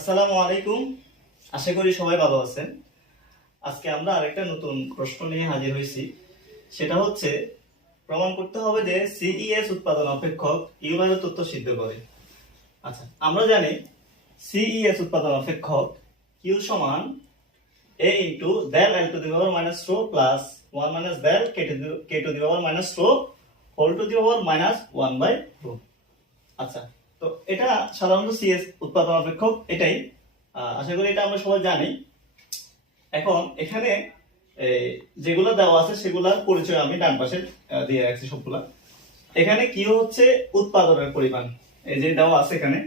আসসালামু আলাইকুম। আশা করি সবাই ভালো আছেন। আজকে আমরা আরেকটা নতুন প্রশ্ন নিয়ে হাজির হয়েছি। সেটা হচ্ছে, প্রমাণ করতে হবে যে সিইএস উৎপাদন অপেক্ষক ইউলারের তথ্য সিদ্ধ করে। আচ্ছা আমরা জানি সিইএস উৎপাদন অপেক্ষক কিউ সমান A into del L to the power minus rho plus one minus del K to K to the power minus rho whole to the power minus one by rho. আচ্ছা তো এটা সাধারণত CS উৎপাদন অপেক্ষক এটাই। আশা করি এটা আমরা সবাই জানি। এখন এখানে যেগুলো দেওয়া আছে সেগুলোর পরিচয় আমি ডান পাশে দিয়ে রাখছি সবগুলা। এখানে কি হচ্ছে উৎপাদনের পরিমাণ। এই যে দেওয়া আছে এখানে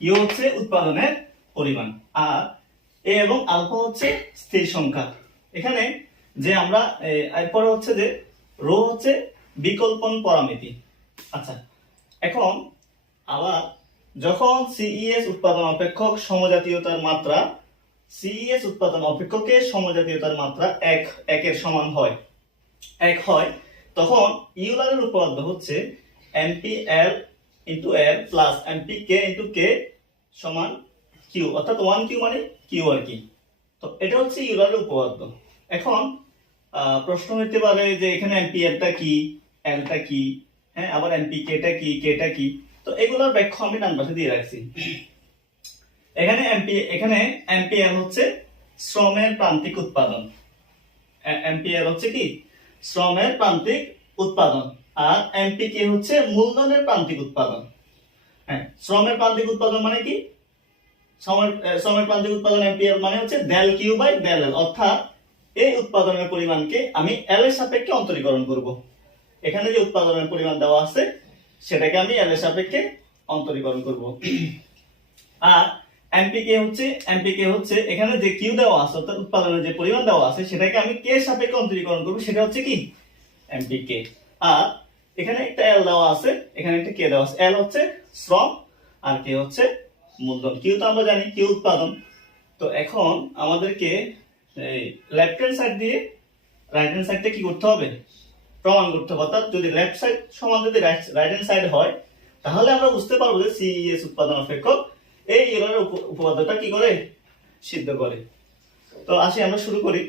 কি হচ্ছে উৎপাদনের পরিমাণ। আর এ এবং আলফা হচ্ছে স্থির সংখ্যা। এখানে যে আমরা এরপরে হচ্ছে যে রো হচ্ছে বিকল্পন পরামিতি। আচ্ছা এখন আবার যখন সিইএস উৎপাদন অপেক্ষক সমজাতীয়তার মাত্রা সিইএস উৎপাদন অপেক্ষকের সমজাতীয়তার মাত্রা এক, একের সমান হয়। এক হয়, তখন ইউলারের উপপাদ্য হচ্ছে MP L into L plus MP K into K সমান কিউ অর্থাৎ ওয়ান কিউ মানে কিউ আর কি। তো এটা হচ্ছে ইউলারের উপপাদ্য। এখন প্রশ্ন হইতে পারে যে এখানে এমপি এলটা কি এলটা কি হ্যাঁ আবার এমপি কেটা কি কেটা কি? তো এগুলোর ব্যাখ্যা আমি ডান পাশে দিয়ে রাখছি। এখানে এমপি এখানে এমপিএল হচ্ছে শ্রমের প্রান্তিক উৎপাদন। এমপিএল হচ্ছে কি? শ্রমের প্রান্তিক উৎপাদন। আর এমপি এমপিকে হচ্ছে মূলধনের প্রান্তিক উৎপাদন। হ্যাঁ শ্রমের প্রান্তিক উৎপাদন মানে কি? শ্রমের প্রান্তিক উৎপাদন এমপিএল মানে হচ্ছে del Q by del L অর্থাৎ এই উৎপাদনের পরিমাণকে আমি এল এর সাপেক্ষে অন্তরীকরণ করব। এখানে যে উৎপাদনের পরিমাণ দেওয়া আছে সেটাকে আমি এল এর সাপেক্ষে অন্তরীকরণ করব। আর এমপিকে হচ্ছে এমপিকে হচ্ছে এখানে যে কিউ দেওয়া আছে, অর্থাৎ উৎপাদনের যে পরিমাণ দেওয়া আছে, সেটাকে আমি কে সাপেক্ষে অন্তরীকরণ করব, সেটা হচ্ছে কি? এমপিকে আর এখানে একটা এল দেওয়া আছে, এখানে একটা কে দেওয়া আছে। এল হচ্ছে শ্রম, আর কে হচ্ছে মূলধন। কিউ তো আমরা জানি কিউ উৎপাদন। তো এখন আমাদেরকে এই লেফট হ্যান্ড সাইড দিয়ে রাইট হ্যান্ড সাইডটা কি করতে হবে? প্রমাণ করতে হবে। অর্থাৎ যদি লেফট সাইড সমান যদি রাইট হ্যান্ড সাইড হয়, তাহলে আমরা বুঝতে পারব যে সিইএস উৎপাদন অপেক্ষক এই এর উপপাদ্যটা কি করে? সিদ্ধ করে। তো আসি আমরা শুরু করি।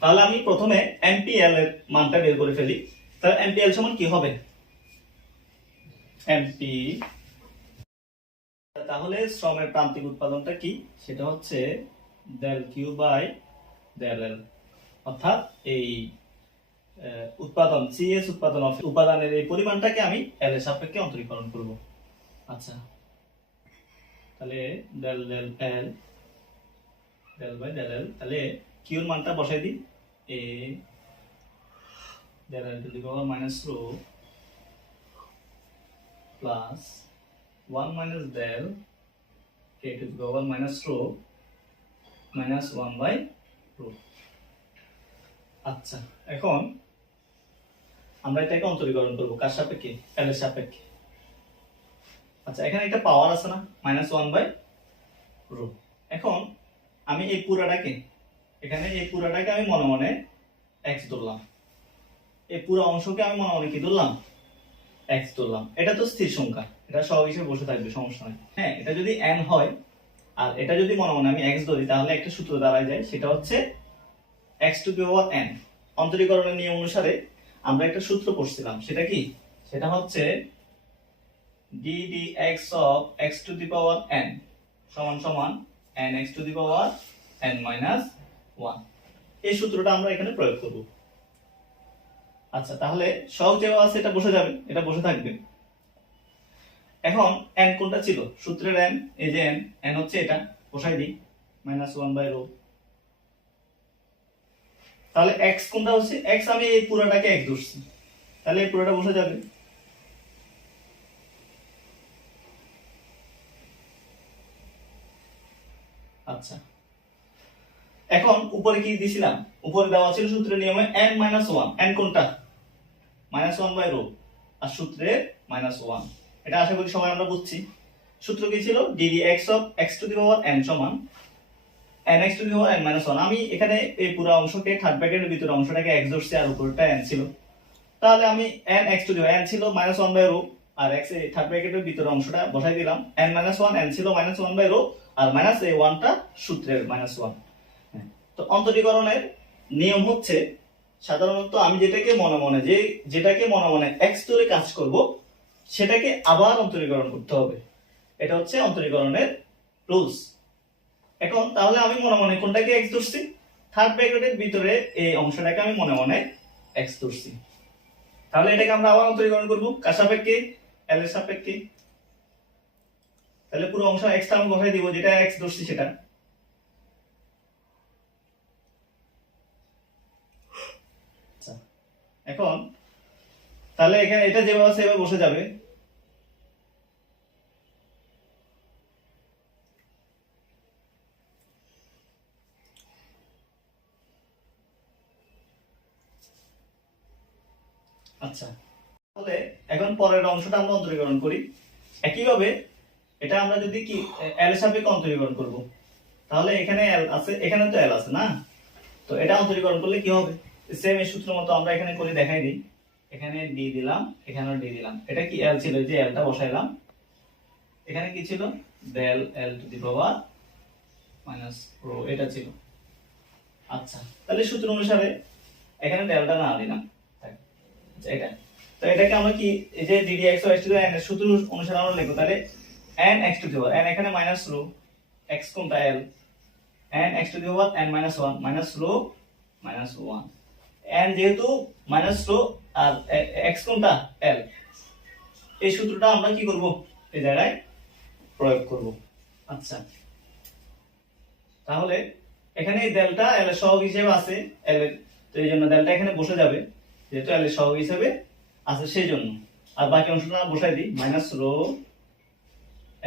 তাহলে আমি প্রথমে এমপিএল এর মানটা বের করে ফেলি। তাহলে এমপিএল সমান কি হবে? এমপি তাহলে শ্রমের প্রান্তিক উৎপাদনটা কি? সেটা হচ্ছে ডেল কিউ বাই এল অর্থাৎ এই উৎপাদন সিএস উৎপাদন উপাদানের এই পরিমাণটাকে আমি এল এর সাপেক্ষে অন্তরীকরণ করব। আচ্ছা। তাহলে del del L del by del L তাহলে কিউর মানটা বসাই দিই। A del L to the power minus rho plus one minus del K to the power minus rho minus one by rho আচ্ছা এখন আমরা এটাকে অন্তরীকরণ করব। কার সাপেক্ষে? এর সাপেক্ষে। আচ্ছা এখানে একটা পাওয়ার আছে না? মাইনাস ওয়ান বাই রো এখন আমি এই পুরাটাকে, এখানে এই পুরাটাকে আমি মনে মনে এক্স ধরলাম। এই পুরো অংশকে আমি মনে মনে কি ধরলাম? এক্স ধরলাম। এটা তো স্থির সংখ্যা। এটা সব হিসেবে বসে থাকবে, সমস্যা নাই। হ্যাঁ এটা যদি এন হয়, আর এটা যদি মনে মনে আমি এক্স ধরি, তাহলে একটা সূত্র দাঁড়ায় যায়, সেটা হচ্ছে এক্স টু পাওয়ার এন অন্তরীকরণের নিয়ম অনুসারে আমরা একটা সূত্র পড়ছিলাম, সেটা কি? সেটা হচ্ছে D D X of X to the power N সমান সমান N X to the power N minus one এই সূত্রটা আমরা এখানে প্রয়োগ করব। আচ্ছা তাহলে সব দেওয়া আছে এটা বসে যাবে, এটা বসে থাকবে। এখন এন কোনটা ছিল? সূত্রের এন এই যে এন এন হচ্ছে এটা, বসাই দিই মাইনাস ওয়ান বাই রো তাহলে এক্স কোনটা হচ্ছে? এক্স আমি এই পুরোটাকে এক ধরছি। তাহলে এই পুরোটা বসে যাবে। আচ্ছা। এখন উপরে কি দিছিলাম? উপরে দেওয়া ছিল সূত্রের নিয়মে n মাইনাস ওয়ান এন কোনটা? মাইনাস ওয়ান বাই রো আর সূত্রের মাইনাস ওয়ান এটা আশা করি সবাই আমরা বুঝছি। সূত্র কি ছিল? D D X of X to the power N সমান N X to the power N minus one আমি এখানে এই পুরো অংশকে থার্ড ব্র্যাকেটের ভিতরে অংশটাকে এক্স ধরছি আর উপরটা এন ছিল। তাহলে আমি N X to the N ছিল মাইনাস ওয়ান বাই রো আর এক্স এ থার্ড ব্র্যাকেটের ভিতরে অংশটা বসাই দিলাম। এন মাইনাস ওয়ান এন ছিল মাইনাস ওয়ান বাই রো আর মাইনাস এই ওয়ানটা সূত্রের মাইনাস ওয়ান তো অন্তরীকরণের নিয়ম হচ্ছে, সাধারণত আমি যেটাকে মনে মনে যে, যেটাকে মনে মনে এক্স ধরে কাজ করব, সেটাকে আবার অন্তরীকরণ করতে হবে। এটা হচ্ছে অন্তরীকরণের রুলস এখন তাহলে আমি মনে মনে কোনটাকে এক্স ধরছি? থার্ড ব্র্যাকেটের ভিতরে এই অংশটাকে আমি মনে মনে এক্স ধরছি। তাহলে এটাকে আমরা আবার অন্তরীকরণ করব। কার সাপেক্ষে? এল এর সাপেক্ষে। তাহলে পুরো অংশ এক্স আমি বসাই দিব যেটা এক্স ধরছি সেটা। আচ্ছা, এখন তাহলে এখানে এটা যেভাবে এভাবে বসে যাবে। আচ্ছা। তাহলে এখন পরের অংশটা আমরা অন্তরীকরণ করি। একইভাবে এটা আমরা যদি কি এল সাপেক্ষে অন্তরীকরণ করব। তাহলে এখানে এল আছে, এখানে তো এল আছে না? তো এটা অন্তরীকরণ করলে কি হবে? সেম এই সূত্র মতো আমরা এখানে করে দেখাই দিই। এখানে ডি দিলাম, এখানেও ডি দিলাম। এটা কি এল ছিল? যে এলটা বসাইলাম। এখানে কি ছিল? Del L to the power minus rho এটা ছিল। আচ্ছা তাহলে সূত্র অনুসারে এখানে ডেলটা না দিলাম। এটাকে আমরা কি, এই D D X X to N এখানে মাইনাস x কোনটা l? N x to n minus 1 minus minus 1 n যেহেতু মাইনাস রো আর এ- কোনটা? L এই সূত্রটা আমরা কি করব? এই জায়গায় প্রয়োগ করব। আচ্ছা। তাহলে এখানে এই ডেল্টা এল সহগ হিসেবে আছে এল এর, তো এই জন্য ডেল্টা এখানে বসে যাবে। যেহেতু এর সহগ হিসেবে আছে সেই জন্য আর বাকি অংশটা বসাই দিই minus rho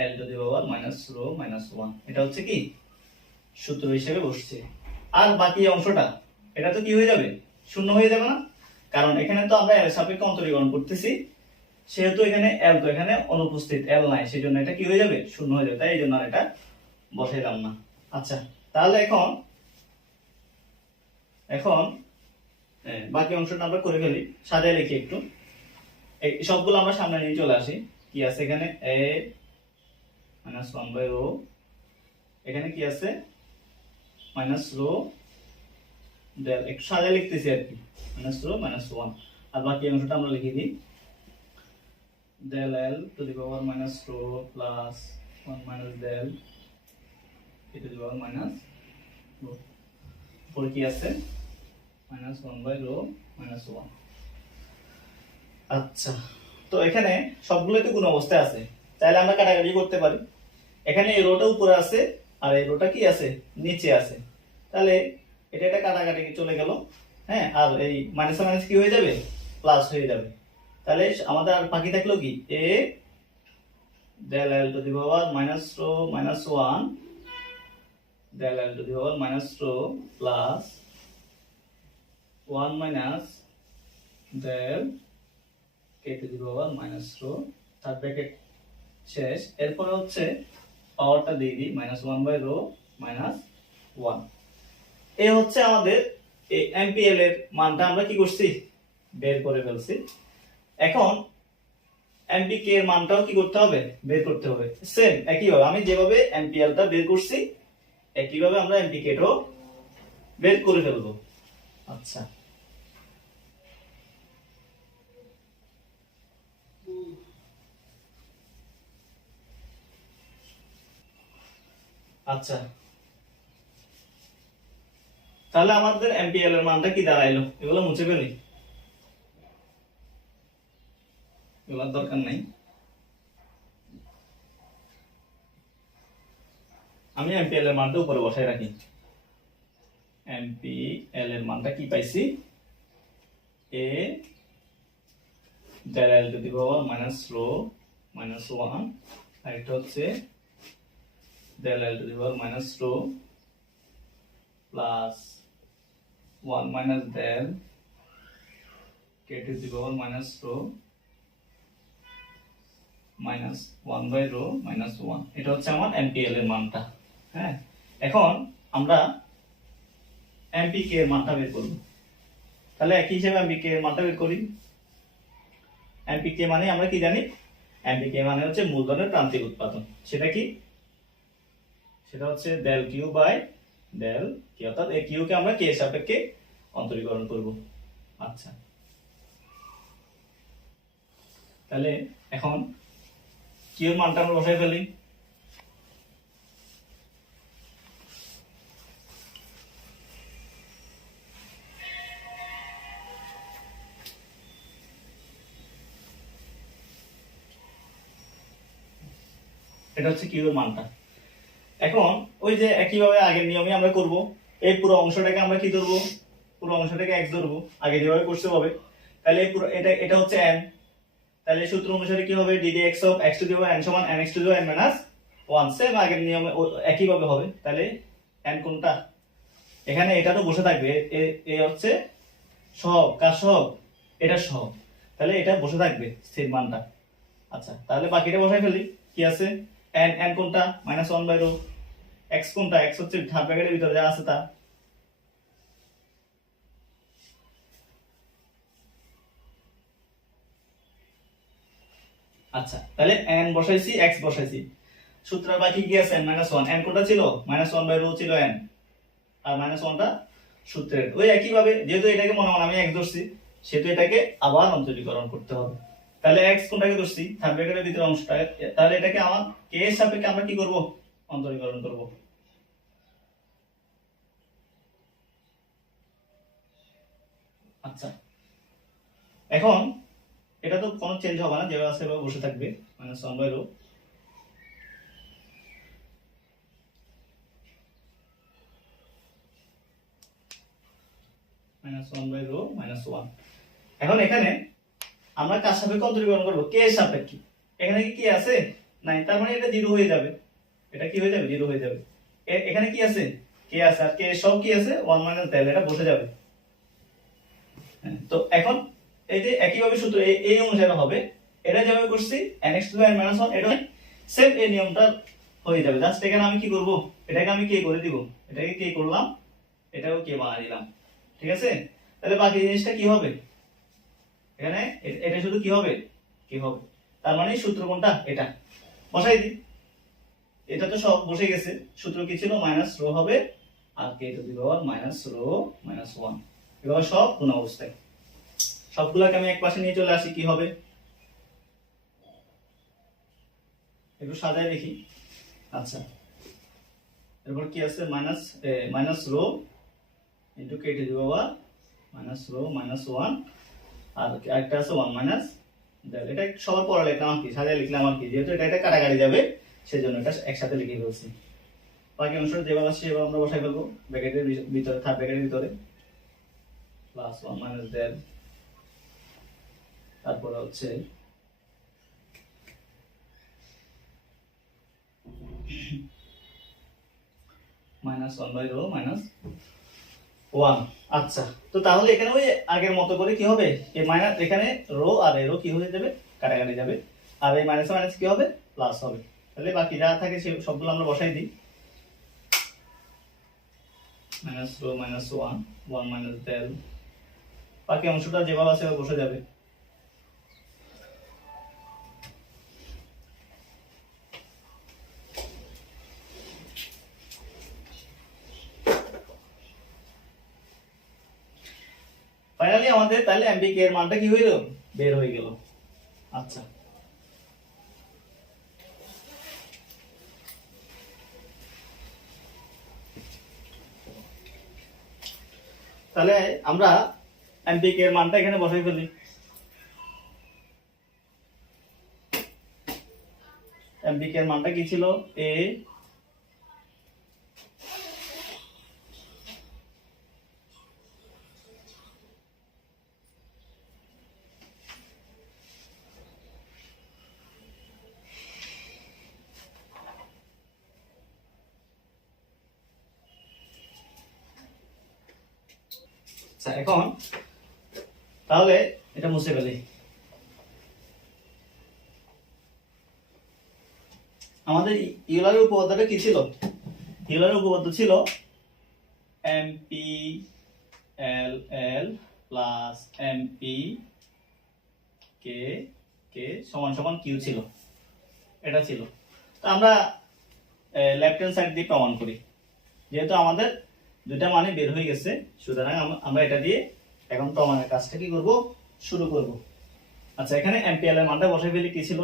L to the power minus rho minus one এটা হচ্ছে কি? সূত্র হিসেবে বসছে। আর বাকি অংশটা, এটা তো কি হয়ে যাবে? শূন্য হয়ে যাবে না? কারণ এখানে তো আমরা এল সাপেক্ষে অন্তরীকরণ করতেছি। সেহেতু এখানে এল তো এখানে অনুপস্থিত এল নাই। সেই জন্য এটা কি হয়ে যাবে? শূন্য হয়ে যাবে। তাই এই জন্য আর এটা বসাইলাম না। আচ্ছা তাহলে এখন এখন বাকি অংশটা আমরা করে ফেলি। সাজায় লিখি একটু। এই সবগুলো আমরা সামনে নিয়ে চলে আসি। কি আছে এখানে? A minus one by rho এখানে কি আছে? মাইনাস রো ডেল একটু সাজায় লিখতেছি আর কি। মাইনাস রো মাইনাস ওয়ান আর বাকি অংশটা আমরা লিখে দিই। Del L to the power minus rho plus 1 minus del e the power minus rho পরে কি আছে? Minus 1 by rho minus 1 আচ্ছা তো এখানে সবগুলোই তো কোন অবস্থায় আছে। তাহলে আমরা কাটাকাটি করতে পারি। এখানে এই রোটা উপরে আছে আর এই রোটা কি আছে? নিচে আছে। তাহলে এটা একটা কাটাকাটি চলে গেল হ্যাঁ? আর এই মাইনাস মাইনাস কি হয়ে যাবে? প্লাস হয়ে যাবে। তাহলে আমাদের আর বাকি থাকল কি? A del L to the power minus rho minus one del L to the power minus rho plus one minus del K to the power minus rho third bracket শেষ। এরপরে হচ্ছে পাওয়ারটা দিয়ে দিই, minus one by rho minus one. এ হচ্ছে আমাদের এই MPL এর মানটা। আমরা কি করছি? বের করে ফেলছি। এখন এমপিকে এর মানটাও কি করতে হবে? বের করতে হবে। সেম একইভাবে আমি যেভাবে এমপিএলটা বের করছি, একইভাবে আমরা এমপিকে টাও বের করে ফেলব। আচ্ছা। আচ্ছা। তাহলে আমাদের এমপিএল এর মানটা কি দাঁড়াইলো? এগুলো মুছে ফেলি। এগুলোর দরকার নাই। আমি এমপিএল এর মানটা উপরে বসাই রাখি। এমপিএল এর মানটা কি পাইছি? এ del L to the power minus rho minus 1 আর এটা হচ্ছে del L to the power minus rho plus 1 minus del k to the power minus rho minus one by rho minus one এটা হচ্ছে আমার MPL এর মানটা হ্যাঁ? এখন আমরা এমপিকে এর মানটা বের করব। তাহলে একই হিসেবে এমপিকে এর মানটা বের করি। এমপিকে মানে আমরা কি জানি? এমপিকে মানে হচ্ছে মূলধনের প্রান্তিক উৎপাদন। সেটা কি? সেটা হচ্ছে ডেল কিউ বাই ডেল কি অর্থাৎ এই কিউকে আমরা কে সাপেক্ষে অন্তরীকরণ করব। আচ্ছা। তাহলে এখন কিউর মানটা আমরা বসাই ফেলি। এটা হচ্ছে কিউর মানটা। এখন ওই যে একইভাবে আগের নিয়মে আমরা করব, এই পুরো অংশটাকে আমরা কি ধরবো? পুরো অংশটাকে এক্স ধরবো, আগে যেভাবে করতে হবে। তাহলে পুরো, এটা এটা হচ্ছে এন তাহলে সূত্র অনুসারে কি হবে? D D X of X to the n সমান n X to the n minus 1 same আগের নিয়মে একইভাবে হবে। তাহলে এন কোনটা? এখানে এটা তো বসে থাকবে। এ হচ্ছে সহগ, কার সহগ? এটা সহগ। তাহলে এটা বসে থাকবে, স্থির মানটা। আচ্ছা তাহলে বাকিটা বসাই ফেলি। কি আছে? N n কোনটা? Minus one by rho X কোনটা? এক্স হচ্ছে থার্ড ব্র্যাকেটের ভিতরে যা আছে তা। আচ্ছা তাহলে n বসাইছি, x বসাইছি। সূত্র বাকি কি আছে? মাইনাস ওয়ান n কোনটা ছিল? মাইনাস ওয়ান বাই রো ছিল n আর মাইনাস ওয়ানটা সূত্রের। ওই একইভাবে, যেহেতু এটাকে মনে মনে আমি x ধরছি, সেহেতু এটাকে আবার অন্তরীকরণ করতে হবে। তাহলে x কোনটাকে ধরছি? থার্ড ব্র্যাকেটের ভিতরে অংশটা। তাহলে এটাকে আমার কে এর সাপেক্ষে আমরা কি করব? অন্তরীকরণ করব। আচ্ছা। এখন এটা তো কোনো চেঞ্জ হবে না, যেভাবে আছে সেভাবে বসে থাকবে। Minus one by minus one by rho minus one এখন এখানে আমরা কার সাপেক্ষে অন্তরীকরণ করব? কে সাপেক্ষে? এখানে কি আছে? নাই তার মানে এটা জিরো হয়ে যাবে। এটা কি হয়ে যাবে? জিরো হয়ে যাবে। এখানে কি আছে? কে আছে? আর কে সব কি আছে? ওয়ান মাইনাস ডেল এটা বসে যাবে। হ্যাঁ, তো এখন এই যে একইভাবে সূত্র এই অনুসারে হবে। এটা যেভাবে করছি nx টু n মাইনাস 1 এটা সেম এই নিয়মটা হয়ে যাবে। জাস্ট এখানে আমি কি করব? এটাকে আমি কে করে দিব? এটাকে কে করলাম? এটাও কে বানিয়ে দিলাম। ঠিক আছে? তাহলে বাকি জিনিসটা কি হবে? এখানে এটা শুধু কি হবে? কি হবে? তার মানে সূত্র কোনটা? এটা। বসাই দিই। এটা তো সব বসে গেছে। সূত্র কি ছিল? মাইনাস রো হবে আর K to the power minus rho minus one. এবার সব কোন অবস্থায়? সবগুলোকে আমি এক পাশে নিয়ে চলে আসি, কি হবে? একটু সাজায় দেখি। আচ্ছা। এরপর কি আছে? Minus minus rho into K to the power minus rho minus one আর একটা আছে ওয়ান মাইনাস এটা সবার পরে লিখলাম আর কি, সাজায় লিখলাম আর কি? যেহেতু এটা এটা কাটাকাটি যাবে, সেজন্য এটা একসাথে লিখে ফেলছি। বাকি অংশটা যেভাবে আসছে, সেভাবে আমরা বসাই ফেলব ব্র্যাকেটের ভিতরে থার্ড ব্র্যাকেটের ভিতরে। প্লাস ওয়ান মাইনাস দেড় তারপরে হচ্ছে minus one by rho minus one আচ্ছা তো তাহলে এখানে ওই আগের মতো করে কি হবে? এ মাইনাস এখানে রো আর এ রো কি হয়ে যাবে? কাটাকাটি যাবে। আর এই মাইনাস মাইনাস কি হবে? প্লাস হবে। তাহলে বাকি যা থাকে সে সবগুলো আমরা বসাই দিই। Minus rho minus one one minus del বাকি অংশটা যেভাবে আছে বসে যাবে। তাহলে এমবিকে এর মানটা কি হইল? বের হয়ে গেল। আচ্ছা। তাহলে আমরা এমপিকে এর মানটা এখানে বসাই ফেলি। এমপিকে এর মানটা কি ছিল? এ আচ্ছা এখন তাহলে এটা মুছে ফেলি। আমাদের ইউলারের উপপাদ্যটা কি ছিল? ইউলারের উপপাদ্য ছিল MP L L plus MP K K K সমান সমান কিউ ছিল। এটা ছিল। তো আমরা লেফট হ্যান্ড সাইড দিয়ে প্রমাণ করি। যেহেতু আমাদের দুইটা মানে বের হয়ে গেছে, সুতরাং আমরা এটা দিয়ে এখন প্রমাণের কাজটা কি করব? শুরু করব। আচ্ছা এখানে এমপিএল এর মানটা বসে ফেলি কি ছিল?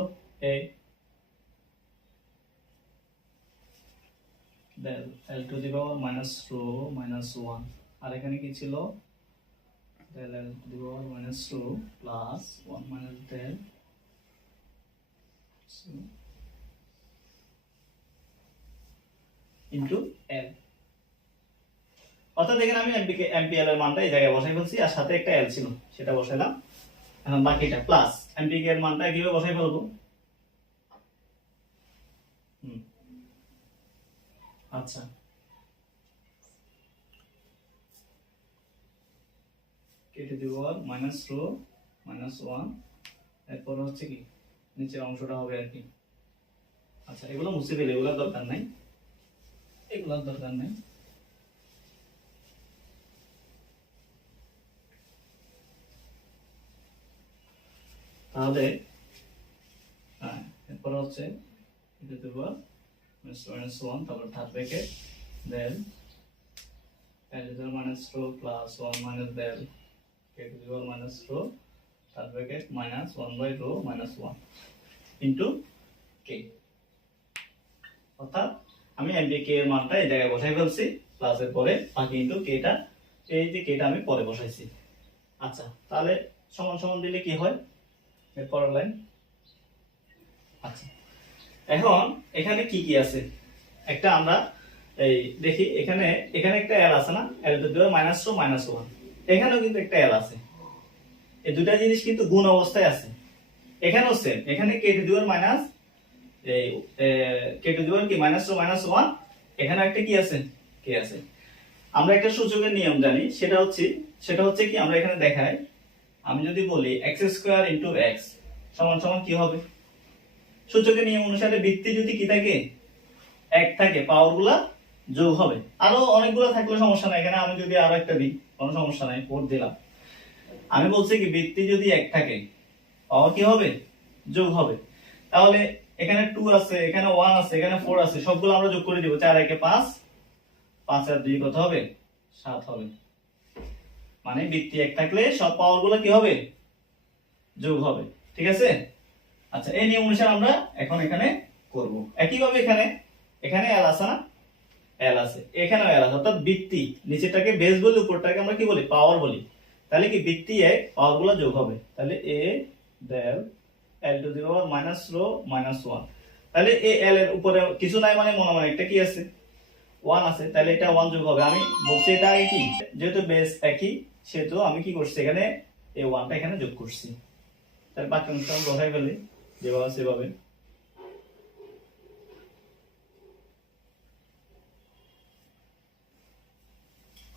Del l to the power minus rho minus 1 আর এখানে কি ছিল? Del l to the power minus rho plus 1 minus del so, into l অর্থাৎ এখানে আমি এমপিএল এর মানটা এই জায়গায় বসাই ফেলছি আর সাথে একটা এল ছিল সেটা বসাইলাম। এখন বাকিটা প্লাস এমপিকে এর মানটা কীভাবে বসাই ফেলব আচ্ছা। কেটে দিব মাইনাস রো মাইনাস ওয়ান এরপর হচ্ছে কি? নিচের অংশটা হবে আর কি। আচ্ছা এগুলো মুছে ফেলে, এগুলোর দরকার নাই। এগুলোর দরকার নাই। তাহলে হ্যাঁ এরপর হচ্ছে এটা দেবো, minus 1 তারপর থার্ড ব্র্যাকেট দেন rho plus 1 minus del k to the power minus rho third bracket minus 1 by rho minus 1 into k. অর্থাৎ আমি mdk এর মানটা এই জায়গায় বসাই ফেলছি প্লাস এর পরে বাকি ইনটু k টা, এই যে k টা আমি পরে বসাইছি। আচ্ছা তাহলে সমান সমান দিলে কি হয়? এর পরের লাইন? আচ্ছা। এখন এখানে কি কি আছে? একটা আমরা এই দেখি, এখানে এখানে একটা এল আছে না? L minus two minus one এখানেও কিন্তু একটা এল আছে। এই দুটা জিনিস কিন্তু গুণ অবস্থায় আছে। এখানেও সেম এখানে কে টু দিওয়ার মাইনাস এই কে টু দিওয়ার কি? মাইনাস টু মাইনাস ওয়ান এখানে একটা কি আছে? কে আছে। আমরা একটা সূচকের নিয়ম জানি। সেটা হচ্ছে সেটা হচ্ছে কি? আমরা এখানে দেখাই আমি যদি বলি এক্স স্কোয়ার ইন্টু এক্স সমান সমান কি হবে? সূচকের নিয়ম অনুসারে বৃত্তি যদি কি থাকে? এক থাকে পাওয়ারগুলা যোগ হবে। আরও অনেকগুলো থাকলে সমস্যা নাই, এখানে আমি যদি আরও একটা দিই, কোনো সমস্যা নাই ফোর দিলাম। আমি বলছি কি, বৃত্তি যদি এক থাকে পাওয়ার কি হবে? যোগ হবে। তাহলে এখানে টু আছে, এখানে ওয়ান আছে, এখানে ফোর আছে, সবগুলো আমরা যোগ করে দিব, চার একে পাঁচ পাঁচ আর দুই কত হবে? সাত হবে। মানে বৃত্তি এক থাকলে সব পাওয়ারগুলো কি হবে? যোগ হবে। ঠিক আছে? আচ্ছা এই নিয়ম অনুসারে আমরা এখন এখানে করব। একইভাবে এখানে এখানে এল আছে না? এল আছে। এখানেও এল আছে। অর্থাৎ বৃত্তি নিচেরটাকে বেস বলি, উপরটাকে আমরা কি বলি? পাওয়ার বলি। তাহলে কি বৃত্তি এক পাওয়ারগুলো যোগ হবে। তাহলে এ del L to the power minus rho minus one তাহলে এ এল এর উপরে কিছু নাই মানে মনে মনে, একটা কি আছে? ওয়ান আছে। তাহলে এটা ওয়ান যোগ হবে। আমি বলছি এটা কি? যেহেতু বেস একই সেহেতু আমি কি করছি এখানে? এই ওয়ানটা এখানে যোগ করছি। তার বাকি অংশটা আমি বসাই যেভাবে সেভাবে।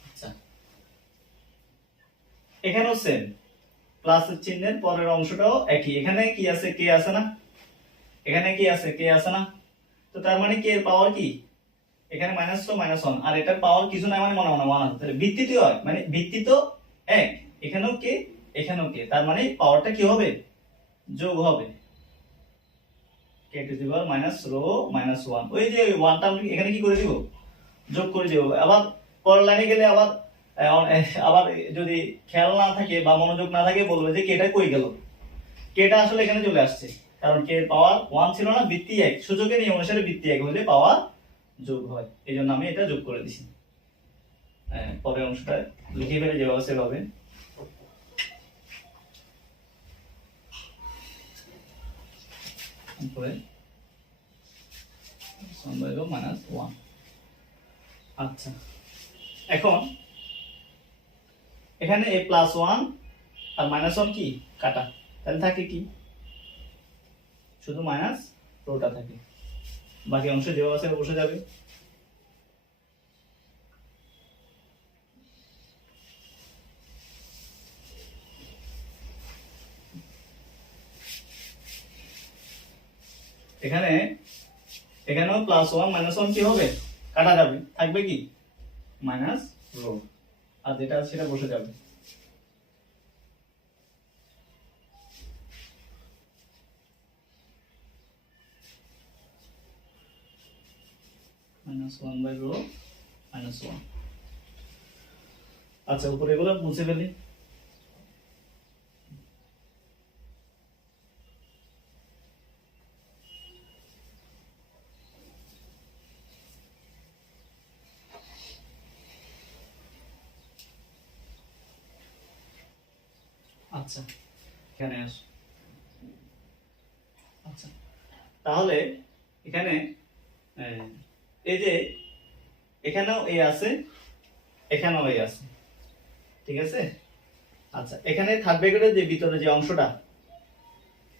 আচ্ছা। এখানেও সেম প্লাসের চিহ্নের পরের অংশটাও একই। এখানে কি আছে? কে আছে না? এখানে কি আছে? কে আছে না? তো তার মানে কে এর পাওয়ার কি? এখানে মাইনাস টু মাইনাস ওয়ান আর এটার পাওয়ার কিছু নাই মানে মনে মনে ওয়ান আছে। তাহলে ভিত্তি তো হয়। মানে ভিত্তি তো এক, এখানেও কে? এখানেও কে? তার মানে পাওয়ারটা কি হবে? যোগ হবে। K to the minus rho minus one ওই যে ওয়ানটা এখানে করে যোগ করে আবার গেলে আবার আবার যদি খেয়াল না থাকে বা মনোযোগ না থাকে যে কই আসলে এখানে চলে আসছে। কারণ কে পাওয়ার ওয়ান ছিল না, বৃত্তি এক। নিয়ম অনুসারে বৃত্তি এক পাওয়ার যোগ হয়। এই জন্য আমি এটা যোগ করে দিছি। পরের অংশটা লিখে ফেলে যেভাবে সেভাবে ওয়ান আচ্ছা। এখন এখানে এ প্লাস ওয়ান আর মাইনাস কি? কাটা। তাহলে থাকে কি? শুধু মাইনাস থাকে। বাকি অংশ যেভাবে বসে যাবে। এখানে, এখানেও প্লাস ওয়ান মাইনাস ওয়ান কি হবে? কাটা যাবে। থাকবে কি? Minus rho. আর যেটা সেটা বসে যাবে। Minus one by rho minus one আচ্ছা উপরে এগুলো মুছে ফেলি। তাহলে এখানে, এই যে এখানেও এ আছে, এখানেও এ আছে। ঠিক আছে? আচ্ছা এখানে থার্ড ব্র্যাকেটের যে ভিতরে যে অংশটা,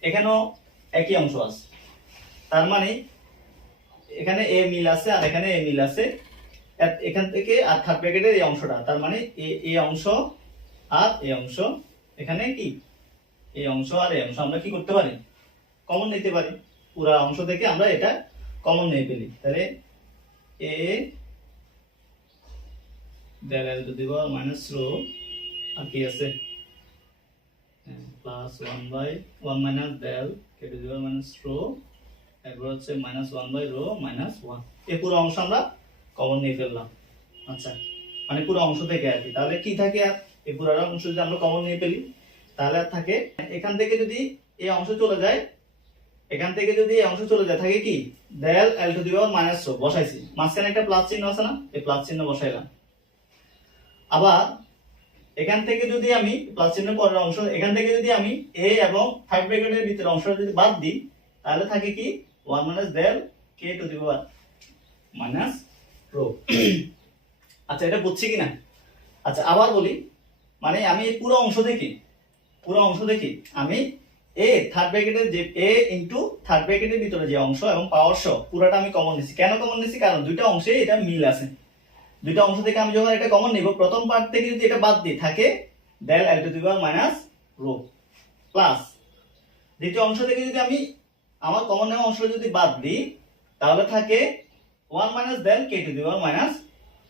এখানেও একই অংশ আছে। তার মানে এখানে এ মিল আছে আর এখানে এ মিল আছে। এখান থেকে আর থার্ড ব্র্যাকেটের এই অংশটা, তার মানে এ এই অংশ আর এ অংশ, এখানে কি? এই অংশ আর এই অংশ, আমরা কি করতে পারি? কমন নিতে পারি। পুরা অংশ থেকে আমরা এটা কমন নিয়ে ফেলি। তাহলে এ l to the power minus rho, আর কি আছে? Plus one by one minus del K to the power minus rho এরপর হচ্ছে minus one by rho minus one এই পুরো অংশ আমরা কমন নিয়ে ফেললাম। আচ্ছা মানে পুরো অংশ থেকে আর কি। তাহলে কি থাকে আর? এই পুরো অংশ যদি আমরা কমন নিয়ে ফেলি, তাহলে আর থাকে, এখান থেকে যদি এই অংশ চলে যায় এখান থেকে যদি অংশ চলে যায়, থাকে কি? দেয়াল L to the power minus rho বসাইছি। মাঝখানে একটা প্লাস চিহ্ন আছে না? এই প্লাস চিহ্ন বসাইলাম। আবার এখান থেকে যদি আমি প্লাস চিহ্ন পরের অংশ, এখান থেকে যদি আমি এ এবং থার্ড ব্র্যাকেটের ভিতরে অংশটা যদি বাদ দিই, তাহলে থাকে কি? ওয়ান মাইনাস দেয়াল K to the power minus rho আচ্ছা এটা বুঝছি কিনা? আচ্ছা আবার বলি মানে আমি পুরো অংশ দেখি, পুরো অংশ দেখি, আমি এ থার্ড ব্র্যাকেটের যে এ ইনটু থার্ড ব্র্যাকেটের ভিতরে যে অংশ এবং পাওয়ার সহ পুরোটা আমি কমন নিছি। কেন কমন নিছি? কারণ দুইটা অংশে এটা মিল আছে। দুইটা অংশ থেকে আমি যখন এটা কমন নিব, প্রথম পার্ট থেকে যদি এটা বাদ দিই থাকে del L to the power minus rho plus দ্বিতীয় অংশ থেকে যদি আমি আমার কমন নেওয়া অংশ যদি বাদ দিই, তাহলে থাকে one minus del K to the power minus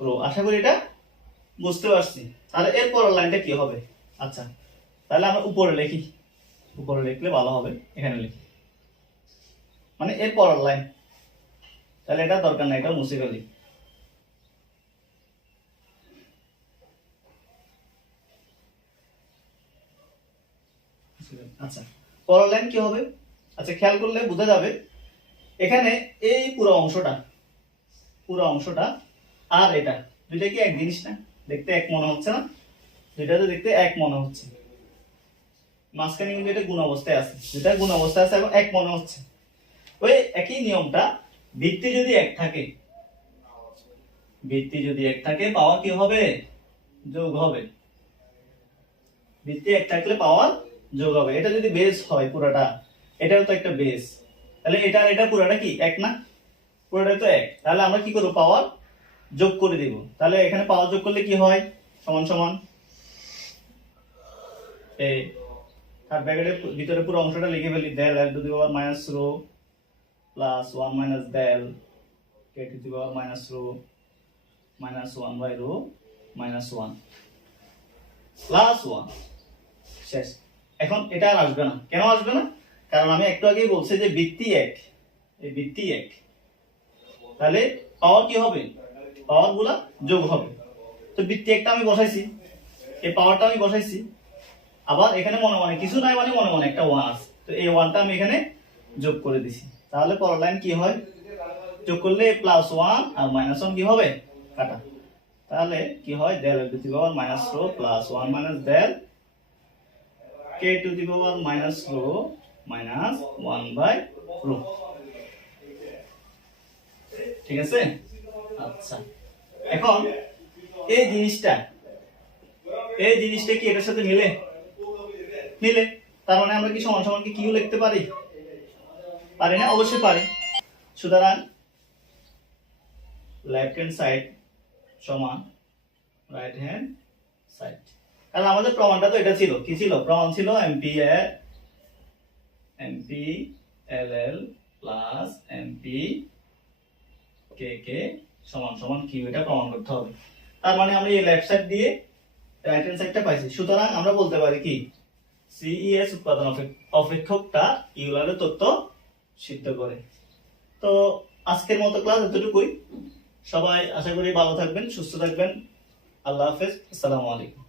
rho আশা করি এটা বুঝতে পারছি। তাহলে এরপর লাইনটা কি হবে? আচ্ছা তাহলে আমরা উপরে লিখি। উপরে লিখলে ভালো হবে, এখানে লিখি। মানে এর লাইন। তাহলে এটা দরকার নাই, এটা মুছে ফেলি। আচ্ছা পরের লাইন কি হবে? আচ্ছা খেয়াল করলে বোঝা যাবে। এখানে এই পুরো অংশটা পুরো অংশটা আর এটা, দুইটা কি এক জিনিস না? দেখতে এক মনে হচ্ছে না? দুইটা তো দেখতে এক মনে হচ্ছে। মাঝখানে কিন্তু এটা গুণ অবস্থায় আছে। যেটা গুণ অবস্থায় আছে এবং এক মনে হচ্ছে। ওই একই নিয়মটা ভিত্তি যদি এক থাকে, ভিত্তি যদি এক থাকে, পাওয়া কি হবে? যোগ হবে। ভিত্তি এক থাকলে পাওয়া যোগ হবে। এটা যদি বেস হয় পুরোটা, এটাও তো একটা বেস তাহলে এটা এটা পুরোটা কি? এক না? পুরোটা তো এক। তাহলে আমরা কি করব? পাওয়ার যোগ করে দিব। তাহলে এখানে পাওয়ার যোগ করলে কি হয়? সমান সমান? এই থার্ড ব্র্যাকেটের ভিতরে পুরো অংশটা লিখে ফেলি del L to the power minus rho plus one minus del K to the power minus rho minus one by rho minus one plus one শেষ। এখন এটা আর আসবে না। কেন আসবে না? কারণ আমি একটু আগেই বলছি যে বৃত্তি এক। এই বৃত্তি এক। তাহলে পাওয়ার কি হবে? পাওয়ারগুলা যোগ হবে। তো বৃত্তি একটা আমি বসাইছি। এই পাওয়ারটা আমি বসাইছি। আবার এখানে মনে মনে, কিছু নাই মানে মনে মনে, একটা ওয়ান আছে তো এই ওয়ানটা আমি এখানে যোগ করে দিছি। তাহলে পরের লাইন কি হয়? যোগ করলে প্লাস ওয়ান আর মাইনাস ওয়ান কি হবে? কাটা। তাহলে কি হয়? Del to the power minus rho plus one minus del K to the power minus rho minus one by rho ঠিক আছে? আচ্ছা। এখন এই জিনিসটা এই জিনিসটা কি এটার সাথে মিলে? মিলে তার মানে আমরা কি সমান সমান কি কিউ লিখতে পারি? পারি না? অবশ্যই পারি। সুতরাং লেফট হ্যান্ড সাইড সমান রাইট হ্যান্ড সাইড কারণ আমাদের প্রমাণটা তো এটা ছিল। কি ছিল? প্রমাণ ছিল MP MP L L plus MP K K সমান সমান কিউ এটা প্রমাণ করতে হবে। তার মানে আমরা এই লেফট সাইড দিয়ে রাইট হ্যান্ড সাইডটা পাইছি। সুতরাং আমরা বলতে পারি কি? সিইএস উৎপাদন অপেক- অপেক্ষকটা ইউলারের তত্ত্ব সিদ্ধ করে। তো আজকের মতো ক্লাস এতটুকুই। সবাই আশা করি ভালো থাকবেন, সুস্থ থাকবেন। আল্লাহ হাফেজ। আসসালামু আলাইকুম।